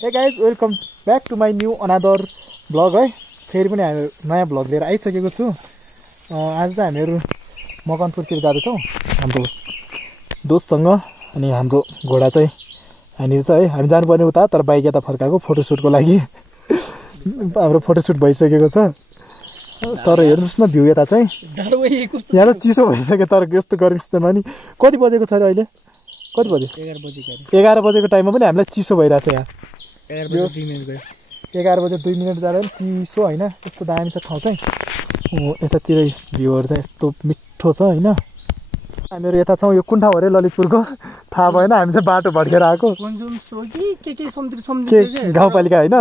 हे guys welcome back to my new another blog है। फेरि पनि हामी नयाँ ब्लग लिएर आइसकेको छु। आज चाहिँ हामीहरू मकवानपुरतिर जाँदैछौँ हाम्रो दोस्तसँग। अनि हाम्रो घोडा चाहिँ यहाँनिर छ है। हामी जानुपर्ने उता, तर बाइक यता फर्काएको फोटोसुटको लागि। हाम्रो फोटोसुट भइसकेको छ। तर हेर्नुहोस् न भ्यू यता चाहिँ यहाँ त चिसो भइसक्यो। तर यस्तो गर्मी सिजनमा नि कति बजेको छ अहिले? कति बजे? 11 बजेको टाइममा पनि हामीलाई चिसो भइरहेको छ यहाँ। 11 बजे 2 मिनट जाँदा पनि चिसो होइन। यस्तो दामी छ ठाउँ चाहिँ। यतातिरै भ्यूहरू चाहिँ यस्तो मिठो छ होइन। हामीहरू यता छौँ। यो कुन ठाउँ अरे ललितपुरको थाहा भएन। हामी चाहिँ बाटो भड्केर आएको गाउँपालिका होइन।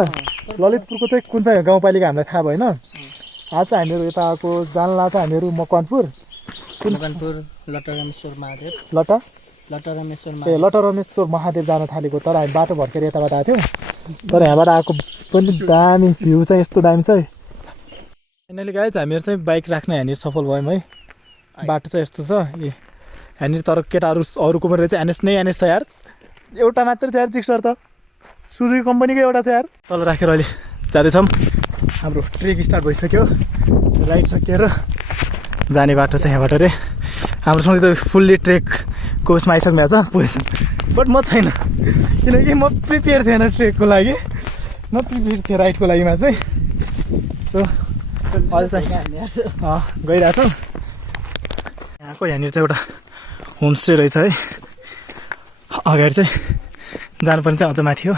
ललितपुरको चाहिँ कुन चाहिँ गाउँपालिका हामीलाई थाहा भएन। आज चाहिँ हामीहरू यता आएको जान्ला चाहिँ हामीहरू मकवानपुर लटरमेश्वर महादेव जान थालेको। तर हामी बाटो भड्केर यताबाट आएको थियौँ। तर यहाँबाट आएको पनि दामी भ्यू चाहिँ यस्तो दामी छ है। फाइनली गाइज हामीहरू चाहिँ बाइक राख्ने यहाँनिर सफल भयौँ है। बाटो चाहिँ यस्तो छ यहाँनिर। तर केटाहरू अरूको पनि रहेछ। एनएस नै एनएस छ यार। एउटा मात्रै छ यार जिक्सर त। सुजुकी कम्पनीको एउटा छ यार। तल राखेर अहिले जाँदैछौँ। हाम्रो ट्रेक स्टार्ट भइसक्यो। राइड सकिएर जाने बाटो छ यहाँबाट रे। हाम्रो सँगै त फुल्ली ट्रेकको उसमा आइसक्नु भएको छ पोजिसन। बट म छैन, किनकि म प्रिपेयर थिएन ट्रेकको लागि। म प्रिपेयर थिएँ राइडको लागिमा चाहिँ। सो अहिले चाहिँ गइरहेछौँ। यहाँनिर चाहिँ एउटा होमस्टे रहेछ है। अगाडि चाहिँ जानुपर्ने चाहिँ अझ माथि हो।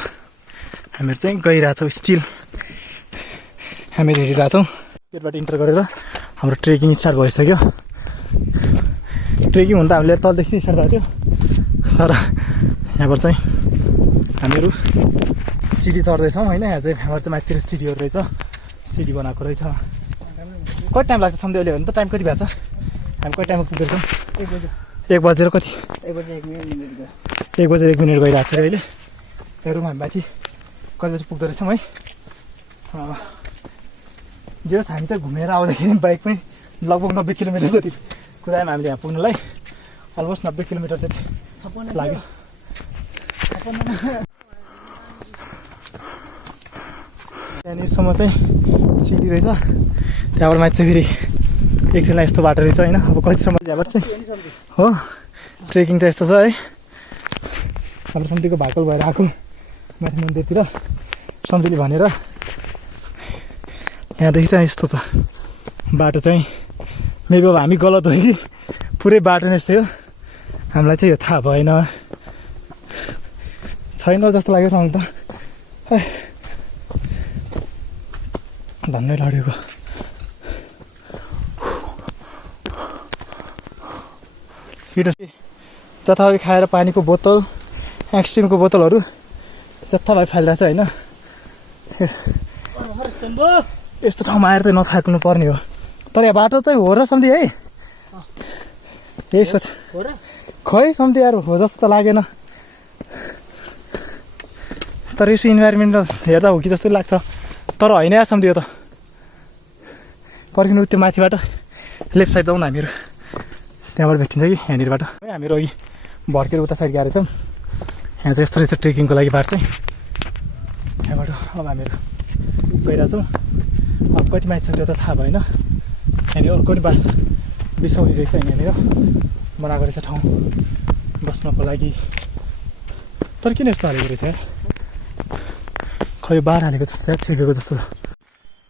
हामीहरू चाहिँ गइरहेछौँ। स्टिल हामीहरू हेरिरहेछौँ। गेटबाट इन्टर गरेर हाम्रो ट्रेकिङ स्टार्ट भइसक्यो। ट्रेकिङ हुन त हामीले तलदेखि स्टार्ट भएको थियो। तर यहाँबाट चाहिँ हामीहरू सिडी चढ्दैछौँ होइन। यहाँ चाहिँ यहाँबाट चाहिँ माथितिर सिडीहरू रहेछ। सिडी बनाएको रहेछ। कति टाइम लाग्छ सम्झे अहिले भने त? टाइम कति भएको छ? हामी कति टाइममा पुग्दैछौँ? 1 बजेर कति? 1 बजेर 1 मिनट गइरहेको छ अहिले। हेरौँ हामी माथि कति बजी पुग्दो रहेछौँ है। जे होस् हामी चाहिँ घुमेर आउँदाखेरि बाइक पनि लगभग 90 किलोमिटर जति कुदायौँ हामीले यहाँ पुग्नुलाई। अलमोस्ट 90 किलोमिटर जति लाग्यो। त्यहाँनिरसम्म चाहिँ सिडी रहेछ। त्यहाँबाट माथि चाहिँ फेरि एकछिनलाई यस्तो बाटो रहेछ होइन। अब कतिसम्म यहाँबाट चाहिँ हो ट्रेकिङ चाहिँ यस्तो छ है। हाम्रो सम्झीको भाकल भएर आएको माथि मन्दिरतिर सम्झीले भनेर। यहाँदेखि चाहिँ यस्तो छ बाटो चाहिँ। मेबी अब हामी गलत हो कि पुरै बाटो नै यस्तै हो, हामीलाई चाहिँ यो थाहा भएन। छैन जस्तो लाग्यो ठाउँ त। धन्नै लडेको। जथाभावी खाएर पानीको बोतल, एक्सट्रिमको बोतलहरू जथाभावी फालिरहेको छ होइन। यस्तो ठाउँमा आएर चाहिँ नथाक्नु पर्ने हो। तर यहाँ बाटो चाहिँ हो र सम्झी है। यही सोच खै सम्झी यार हो जस्तो त लागेन। तर यसो इन्भाइरोमेन्टल हेर्दा हो कि जस्तो लाग्छ। तर होइन यार सम्झी। यो त पर्खिनु त्यो माथिबाट लेफ्ट साइड जाउँ न हामीहरू। त्यहाँबाट भेटिन्छ कि यहाँनिरबाट। हामीहरू अघि भड्केर उता साइड गएर छौँ। यहाँ चाहिँ यस्तो रहेछ ट्रेकिङको लागि बाटो चाहिँ। यहाँबाट अब हामीहरू गइरहेछौँ। अब कति माथि छ त्यो त थाहा भएन। यहाँनिर अर्को पनि बिसाउने रहेछ। यहाँनिर बनाएको रहेछ ठाउँ बस्नको लागि। तर किन यस्तो हालेको रहेछ यार? खै बार हालेको जस्तो यार, छेकेको जस्तो।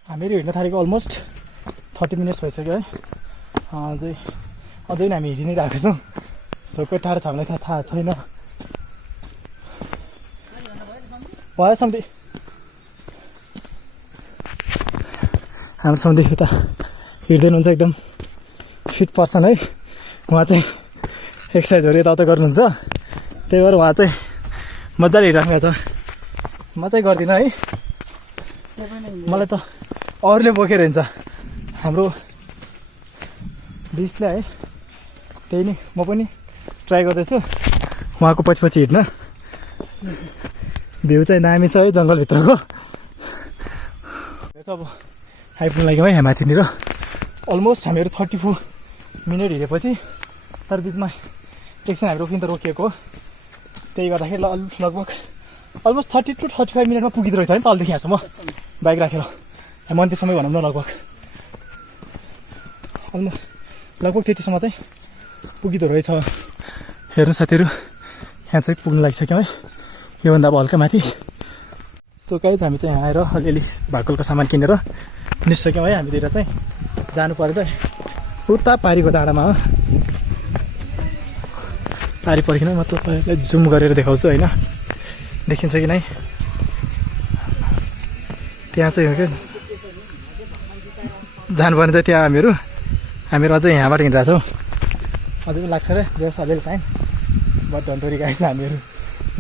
हामीहरू हिँड्न थालेको अलमोस्ट 30 मिनट्स भइसक्यो है। अझै हामी हिँडि नै रहेको छौँ। सो कोही टाढो छ हामीलाई थाहा छैन। भयो सम्झी। हाम्रो सम्झी यता हिँड्दै हुनुहुन्छ एकदम फिट पर्सन है। उहाँ चाहिँ एक्सर्साइजहरू यताउता गर्नुहुन्छ। त्यही भएर उहाँ चाहिँ मजाले हिँडिराख्नु भएको छ। म चाहिँ गर्दिनँ है। मलाई त अरूले बोकेर हिँड्छ। हाम्रो बिचले है। त्यही नि म पनि ट्राई गर्दैछु उहाँको पछि पछि हिँड्न। भ्यू चाहिँ दामी छ है जङ्गलभित्रको। अब आइपुग्नु लाग्यौँ है यहाँ माथिनिर। अलमोस्ट हामीहरू 34 मिनट हिँडेपछि। तर बिचमा एकछिन हामी रोकिन त रोकिएको हो। त्यही गर्दाखेरि लगभग अलमोस्ट 30 to 35 मिनटमा पुगिँदो रहेछ नि तलदेखि यहाँसम्म बाइक राखेर मन त्यसमै भनौँ न लगभग त्यतिसम्म चाहिँ पुगिँदो रहेछ। हेर्नु साथीहरू यहाँ चाहिँ पुग्नु लागिसक्यौँ है, योभन्दा अब हल्का माथि। सो गाइज हामी चाहिँ यहाँ आएर अलिअलि भाकलको सामान किनेर निस्क्यौँ है। हामीतिर चाहिँ जानु पर्यो चाहिँ उता पारीको डाँडामा हो। पारी पर्खिन म तपाईँलाई जुम गरेर देखाउँछु होइन, देखिन्छ कि नै। त्यहाँ चाहिँ हो क्या जानुपर्ने चाहिँ त्यहाँ हामीहरू अझै यहाँबाट हिँडिरहेको छौँ। अझै पनि लाग्छ र जस अलिअलि टाइम बट डन्टोरी गाइस हामीहरू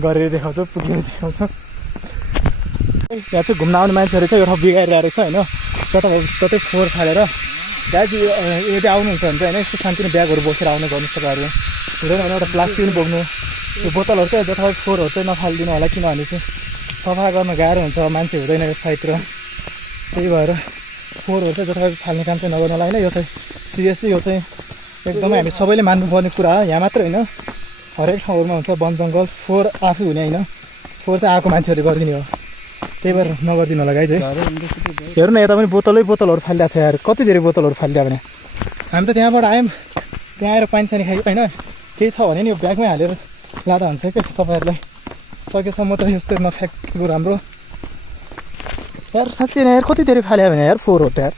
गरेर देखाउँछौँ, पुगेर देखाउँछौँ। यहाँ चाहिँ घुम्न आउने मान्छेहरू चाहिँ एउटा बिगारिरहेको रहेछ होइन, जतै फोहोर फालेर। गाइज यदि आउनुहुन्छ भने चाहिँ होइन यस्तो शान्तिले ब्यागहरू बोकेर आउने गर्नुहोस् तपाईँहरू, हुँदैन भने एउटा प्लास्टिक पनि बोक्नु। यो बोतलहरू चाहिँ जताभावी फोहोरहरू चाहिँ नफालिदिनु होला, किनभने चाहिँ सफा गर्न गाह्रो हुन्छ, मान्छे हुँदैन यो साइडतिर। त्यही भएर फोहोरहरू चाहिँ जताभावी फाल्ने काम चाहिँ नगर्नु होला होइन। यो चाहिँ सिरियसली यो चाहिँ एकदमै हामी सबैले मान्नुपर्ने कुरा हो। यहाँ मात्र होइन हरेक ठाउँहरूमा हुन्छ वन जङ्गल, फोहोर आफै हुने होइन, फोहोर चाहिँ आएको मान्छेहरूले गरिदिने हो। त्यही भएर नगरिदिनु होला गाइज है। हेर्नु न यता पनि बोतलहरू फालिदिएको छ यार, कति धेरै बोतलहरू फालिदियो भने। हामी त त्यहाँबाट आयौँ, त्यहाँ आएर पानी सानी खायो होइन, केही छ भने नि यो ब्यागमै हालेर लाँदा हुन्छ क्या। तपाईँहरूलाई सकेसम्म त यस्तो नफ्याँकेको राम्रो यार, साँच्चै नै यार कति धेरै फाल्यो भने यार फोहोर हो त यार।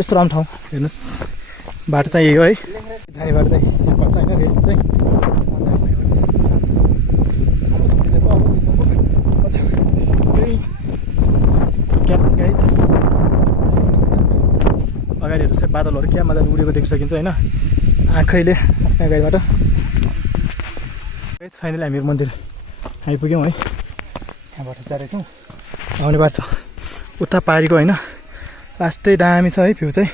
यस्तो राम्रो ठाउँ हेर्नुहोस्, बाटो चाहिँ यही हो है, जाने बाटो चाहिँ यहाँ पर्छ होइन। रेल चाहिँ अगाडिहरू चाहिँ बादलहरू क्या मजाले उडेको देख्न सकिन्छ होइन आँखैले आफ्नो अगाडिबाट। फाइनली हामीहरू मन्दिर आइपुग्यौँ है, यहाँबाट जाँदैछौँ। आउने बाटो छ उता पारीको होइन, लास्टै दामी छ है भ्यू चाहिँ।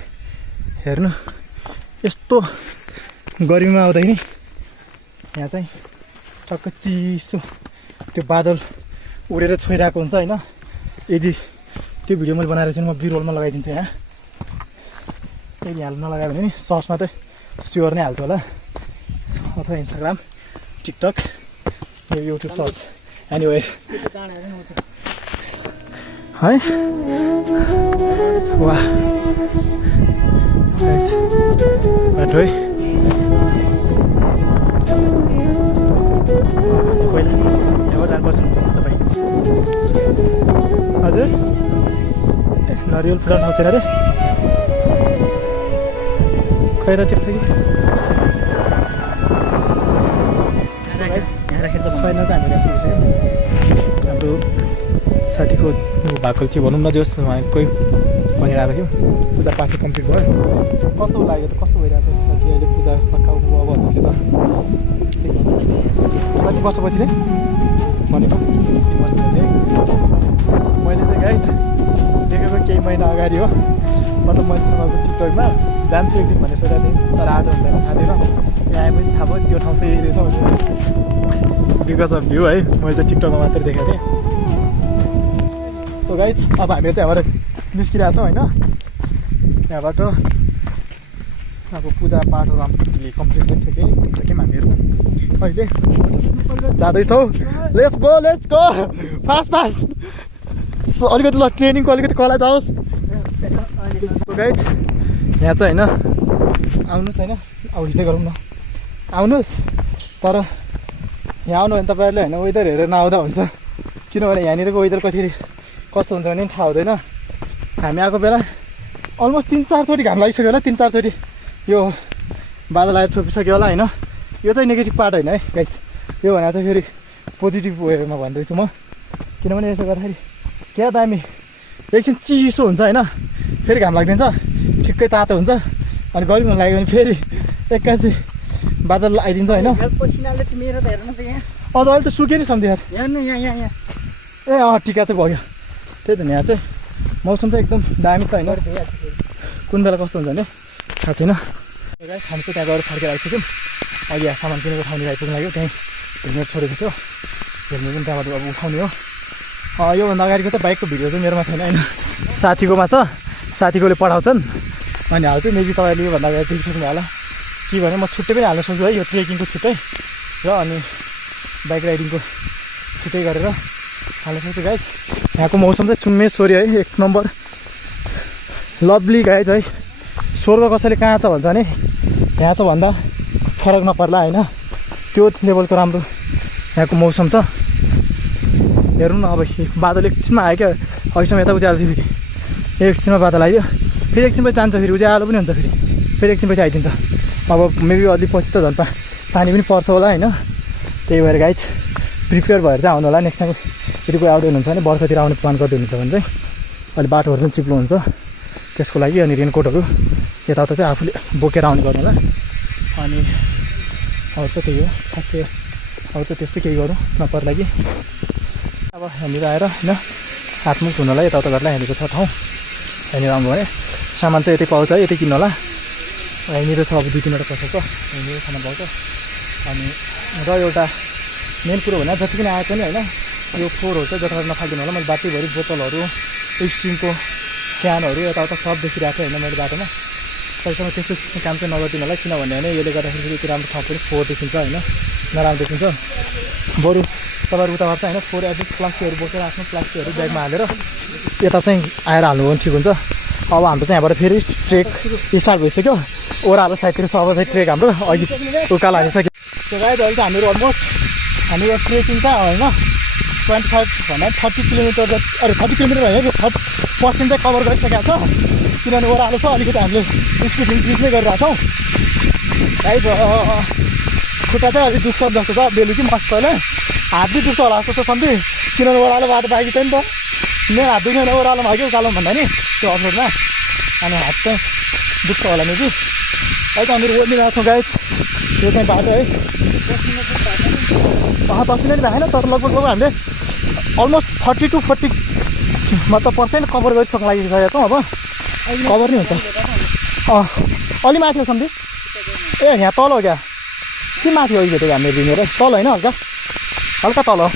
हेर्नु यस्तो गर्मीमा आउँदाखेरि यहाँ चाहिँ टक्क चिसो त्यो बादल उडेर छोइरहेको हुन्छ होइन। यदि त्यो भिडियो मैले बनाएर चाहिँ म बिरोलमा लगाइदिन्छु यहाँ। यदि हाल्नु नलगायो भने नि सर्चमा चाहिँ स्योर नै हाल्छु होला, अथवा Instagram, TikTok, YouTube search anyway है। वाह बाटो है पहिला यहाँबाट जानुपर्छ तपाईँ। हजुर नरिवल फुटाउने ठाउँ छैन अरे, खै र त्यो फाइनल चाहिँ हामीले पुगिसक्यौँ। हाम्रो साथीको भएको थियो भनौँ न, जोस् उहाँकै भनेर आएको थियौँ। पूजापाठ कम्प्लिट भयो। कस्तो लाग्यो त, कस्तो भइरहेको छ साथी अहिले पूजा सकाउनु भयो अब हजुरले त? कति वर्षपछि नै भनेको 3 वर्षपछि है। मैले चाहिँ गाइज देखेको केही महिना अगाडि हो, मतलब मैले तपाईँको टिकटकमा जान्छु एक दिन भन्ने सोचेको थिएँ, तर आज हुन्छ थाहा थिएन। यहाँ आएपछि थाहा भयो त्यो ठाउँ चाहिँ यही रहेछ भनेर, बिकज अफ भ्यू है। मैले चाहिँ टिकटकमा मात्रै देखेको थिएँ। सो गाइज अब हामीहरू चाहिँ यहाँबाट निस्किरहेको छौँ होइन। यहाँबाट अब पूजापाठहरू राम्रोसँगले कम्प्लिट भइसक्यौँ हामीहरू। अहिले जाँदैछौँ, लेट्स गो फास्ट अलिकति ल ट्रेनिङको अलिकति कला जाओस्। गाइज यहाँ चाहिँ होइन आउनुहोस् होइन, अब हिँड्दै गरौँ न, आउनुहोस्। तर यहाँ आउनु भने तपाईँहरूले होइन वेदर हेरेर नआउँदा हुन्छ, किनभने यहाँनिरको वेदर कस्तो हुन्छ भने पनि थाहा हुँदैन। हामी आएको बेला अलमोस्ट 3-4 चोटि घाम लागिसक्यो होला, 3-4 चोटि यो बादल आएर छोपिसक्यो होला होइन। यो चाहिँ नेगेटिभ पार्ट होइन है गाइज, यो भनेर चाहिँ फेरि पोजिटिभ वेमा भन्दैछु म। किनभने यसो गर्दाखेरि क्या दामी एकछिन चिसो हुन्छ होइन, फेरि घाम लाग्दिन्छ, ठिक्कै तातो हुन्छ, अनि गर्मी लाग्यो भने फेरि एक्कासी बादल आइदिन्छ होइन। अझ अहिले त सुक्यो नि सम्झि यार, ए अँ टिका चाहिँ भयो। त्यही त यहाँ चाहिँ मौसम चाहिँ एकदम दामी छ होइन। कुन बेला कस्तो हुन्छ भने थाहा छैन। हामी चाहिँ त्यहाँ गएर फर्केर आइसक्यौँ। अहिले यहाँ सामान किनेको ठाउँनिर आइपुग्नु लाग्यो, त्यहीँ हेलमेट छोडेको थियो, हेलमेट पनि त्यहाँबाट अब उठाउने हो। योभन्दा अगाडिको चाहिँ बाइकको भिडियो चाहिँ मेरोमा छैन होइन, साथीकोमा छ, साथीकोले पठाउँछन् अनि हाल्छु। मेबी तपाईँले योभन्दा अगाडि देखिसक्नु होला कि भने म छुट्टै पनि हाल्न सक्छु है, यो ट्रेकिङको छुट्टै र अनि बाइक राइडिङको छुट्टै गरेर हालिसक्छु गाइज। यहाँको मौसम चाहिँ चुम्मेश्वरी है, एक नम्बर लभली गाइज है। स्वर्ग कसैले कहाँ छ भन्छ भने यहाँ छ भन्दा फरक नपर्ला होइन, त्यो लेभलको राम्रो यहाँको मौसम छ। हेर्नु न अब बादल एकछिनमा आयो क्या, अहिलेसम्म यता उज्यालो थियो, फेरि एकछिनमा बादल आइदियो, फेरि एकछिनपछि जान्छ, फेरि उज्यालो पनि हुन्छ, फेरि एकछिनपछि आइदिन्छ। अब मेबी अलिक पछि त झन् पानी पनि पर्छ होला होइन। त्यही भएर गाइज प्रिपेयर भएर चाहिँ आउनु होला। नेक्स्ट टाइम यदि कोही आउँदै हुनुहुन्छ भने बर्खातिर आउने प्लान गर्दै हुनुहुन्छ भने चाहिँ अहिले बाटोहरू पनि चिप्लो हुन्छ त्यसको लागि। अनि रेनकोटहरू यताउता चाहिँ आफूले बोकेर आउने गर्नु होला। अनि अरू त त्यही हो खास, अरू त त्यस्तै केही गरौँ नपर्ला कि। अब यहाँनिर आएर होइन हातमुख धुनलाई यताउता गर्दा यहाँनिर छ ठाउँ, यहाँनिर आउनु भने सामान चाहिँ यतै पाउँछ है, यतै किन्नु होला। यहाँनिर छ अब 2-3वटा पसल छ, यहाँनिर सामान पाउँछ। अनि र एउटा मेन कुरो भने जति पनि आए पनि होइन यो फोहोरहरू चाहिँ जताबाट नफालिदिनु होला। मैले बाटैभरि बोतलहरू, स्टिमको क्यानहरू यताउता सब देखिरहेको थिएँ होइन मैले बाटोमा। सहीसँग त्यस्तो काम चाहिँ नगरिदिनु होला, किनभने होइन यसले गर्दाखेरि यति राम्रो ठाउँ पनि फोहोर देखिन्छ होइन, नराम्रो देखिन्छ। बरु तपाईँहरू उता गर्छ होइन, फोहोर एटलिस्ट प्लास्टिकहरू बोकेर आफ्नो प्लास्टिकहरू ब्यागमा हालेर यता चाहिँ आएर हाल्नु हो भने ठिक हुन्छ। अब हाम्रो चाहिँ यहाँबाट फेरि ट्रेक स्टार्ट भइसक्यो, ओह्रालो साइडतिर छ अब चाहिँ ट्रेक हाम्रो, अघि उकालो हालिसक्यो। त्यो गाइज अहिले चाहिँ हामीहरू अलमोस्ट हाम्रो ट्रेकिङ चाहिँ होइन 25 भन्दा 30 किलोमिटर, अरे 30 किलोमिटर होइन 30% चाहिँ कभर गरिसकेको छ, किनभने ओह्रालो छ अलिकति। हामीले स्पिड इन्क्रिज नै गरिरहेको छौँ गाइज। खुट्टा चाहिँ अलिक दुख्छ जस्तो छ, बेलुकी मस्त अहिले हात पनि दुख्छ होला जस्तो छ सन्धि, किनभने ओह्रालो बाटो बाँकी छ नि त। मेरो हात दुख्दैन ओह्रालोमा कि उकालोमा भन्दा नि त्यो अफरोडमा, अनि हात चाहिँ दुख्छ होला नि कि। अहिले चाहिँ हामीहरू ओर्लिरहेको छौँ गाइज, यो चाहिँ बाटो है 10 मिनट भएन, तर लगभग हामीले अलमोस्ट 30 to 40 मतलब % कभर गरिसक्नु लागिसकेको छौँ। अब कभर नै हुन्छ। अलि माथि हो सम्झि, ए यहाँ तल हो क्या के माथि हो भेटेको हामीले दिनेर तल होइन, हल्का हल्का तल हो,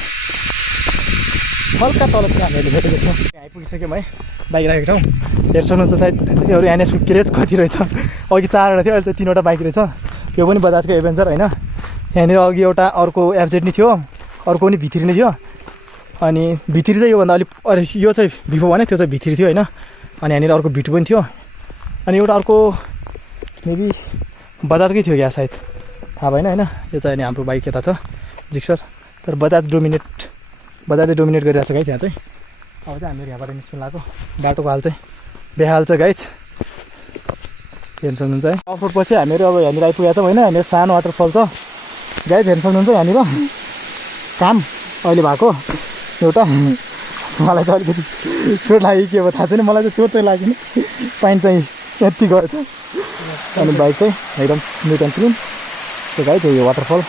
हल्का तल चाहिँ हामीले भेटेको छौँ। आइपुगिसक्यौँ है बाइक राखेको ठाउँ। हेर्नु सक्नुहुन्छ सायद योहरू एनएस के अरे कति रहेछ, अघि 4वटा थियो अहिले त 3वटा बाइक रहेछ। यो पनि बजाजको एभेन्जर होइन। यहाँनिर अघि एउटा अर्को एफजेड नै थियो, अर्को पनि भित्री नै थियो। अनि भित्री चाहिँ योभन्दा अलिक, अरे यो चाहिँ भिभो भने त्यो चाहिँ भित्री थियो होइन। अनि यहाँनिर अर्को भिटो पनि थियो, अनि एउटा अर्को मेबी बजाजकै थियो क्या सायद, थाहा भएन होइन। यो चाहिँ अनि हाम्रो बाइक यता छ जिक्सर, तर बजाजले डोमिनेट गरिरहेको छ गाइज यहाँ चाहिँ। अब चाहिँ हामीहरू यहाँबाट निस्किनु लागेको, बाटोको हाल चाहिँ बेहाल छ गाइज, हेर्नु सक्नुहुन्छ है। अफरोड पछि हामीहरू अब यहाँनिर आइपुगेको छौँ होइन। यहाँनिर सानो वाटरफल छ गाइज, हेर्नु सक्नुहुन्छ यहाँनिर काम अहिले भएको एउटा। मलाई चाहिँ अलिकति चोट लाग्यो के हो थाहा छैन, मलाई चाहिँ चोट चाहिँ लागेन, पाइन चाहिँ यति गएछ। अनि बाइक चाहिँ एकदम निट एन्ड क्लिन। त्यो गाइज यो वाटरफल।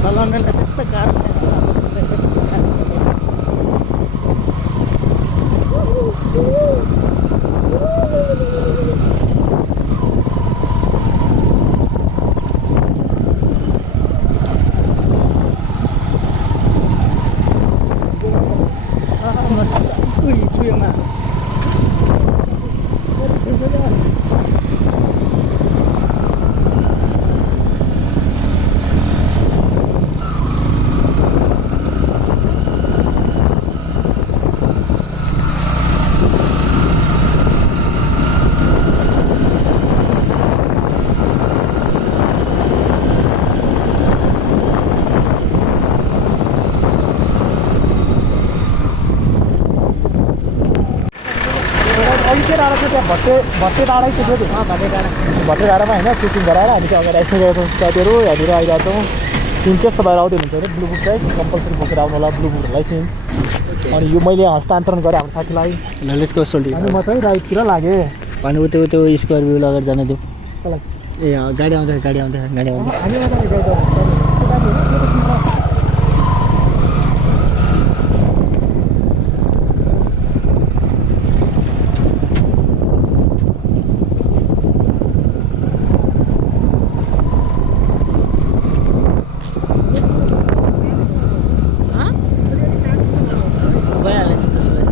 चलाउनेलाई त्यस्तो गाह्रो छैन होला। भट्टे डाँडै थियो त्यो भट्टे डाँडामा होइन चेकिङ गराएर हामी चाहिँ अगाडि आइसकेका छौँ। साथीहरू यहाँनिर आइरहेको छौँ। इनकेस तपाईँ आउँदै हुनुहुन्छ भने ब्लू बुक चाहिँ कम्पलसरी बोकेर आउनु होला, ब्लू बुक लाइसेन्स। अनि यो मैले हस्तान्तरण गरेँ हाम्रो साथीलाई। ललिसको सोल्टी अनि म चाहिँ राइटतिर लागेँ। अनि उतो स्क्वायर भ्यू लगेर जान दिउँ। ए गाडी आउँदैछ गाडी आउँदैछ गाडी आउँदैछ हामी अगाडि गइरहेको छ। त्यो गाडी हो, त्यो त तिम्रो। भइहाल्यो नि त्यसो भए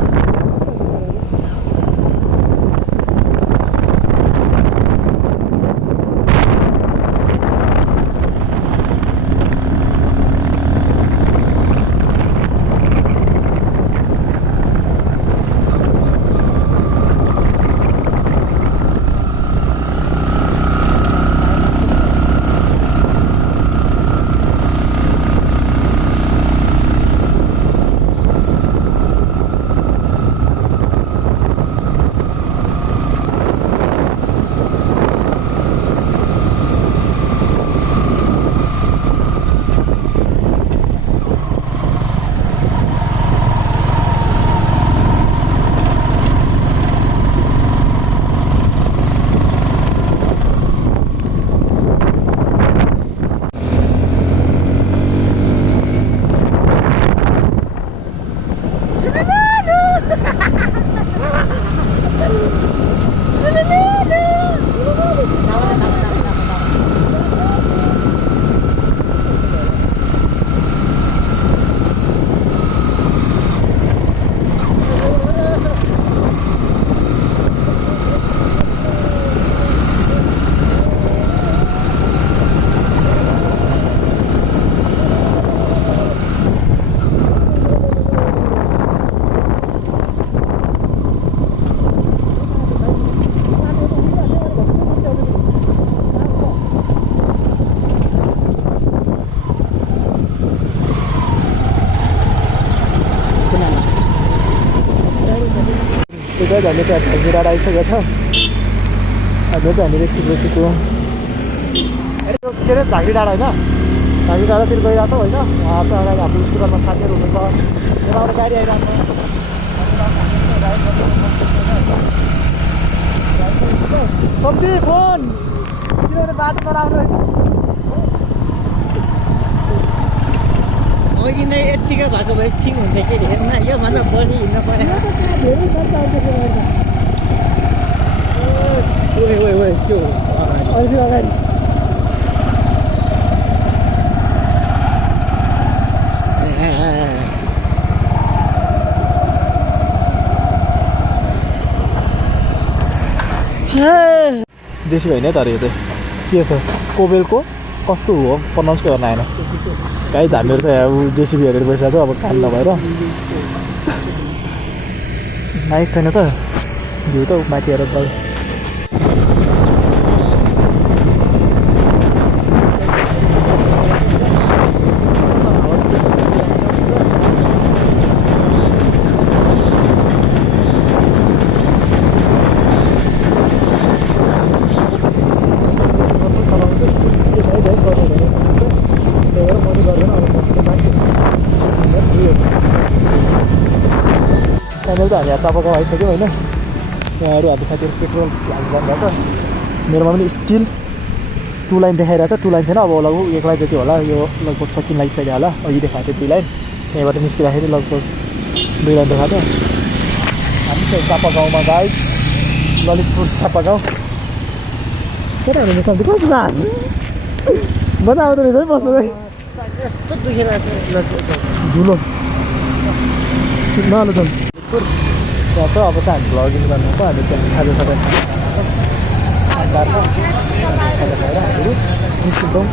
त्यो चाहिँ हामीले त्यहाँ झाँकी डाँडा आइसकेको छ। अझै चाहिँ हामीले एकछिनको के अरे झाँकी डाँडा होइन, झाँकी डाँडातिर गइरहेको होइन। उहाँ चाहिँ अगाडि हाम्रो स्कुलमा साथीहरू हुनुहुन्छ, त्यहाँबाट गाडी आइरहेको छ। सम्झी फोन किनभने बाटो नराम्रो अघि नै यत्तिकै भएको भए ठिक हुन्थ्यो कि हेर्न योभन्दा बढी हिँड्नु पऱ्यो अहिले अगाडि जेसी होइन तर यो चाहिँ के छ कोबेलको कस्तो हो प्रनाउन्सकै गर्न आएन गाई हामीहरू चाहिँ अब जेसिबी हेरेर बसिरहेको छ अब काम नभएर नाइस छैन त जिउ त माथि हेरेर गयो त्यहाँनिर त हामी चापागाउँ आइसक्यौँ होइन। यहाँहरू हाम्रो साथीहरू पेट्रोल हाल्नु जानुभएको छ। मेरोमा पनि स्टिल 2 लाइन देखाइरहेको छ। 2 लाइन छैन, अब लगभग 1 लाइन जति होला। यो लगभग सकिन लागिसक्यो होला। अघि देखाएको थियो 2 लाइन, यहाँबाट निस्किँदाखेरि लगभग 2 लाइन देखाएको थियो। हामी चाहिँ चापागाउँमा गाई ललितपुर चापागाउँ कता हुनुहुन्छ सब्जी कस्तो छ मजा आउँदो रहेछ है बस्नु चाहिँ यस्तो दुखिरहेको छ धुलो नआलो छन् त्यहाँ छ। अब चाहिँ हामी भ्लगिङ गर्नु हो। हामी त्यहाँ खाजा खाएर हामीहरू निस्किन्छौँ।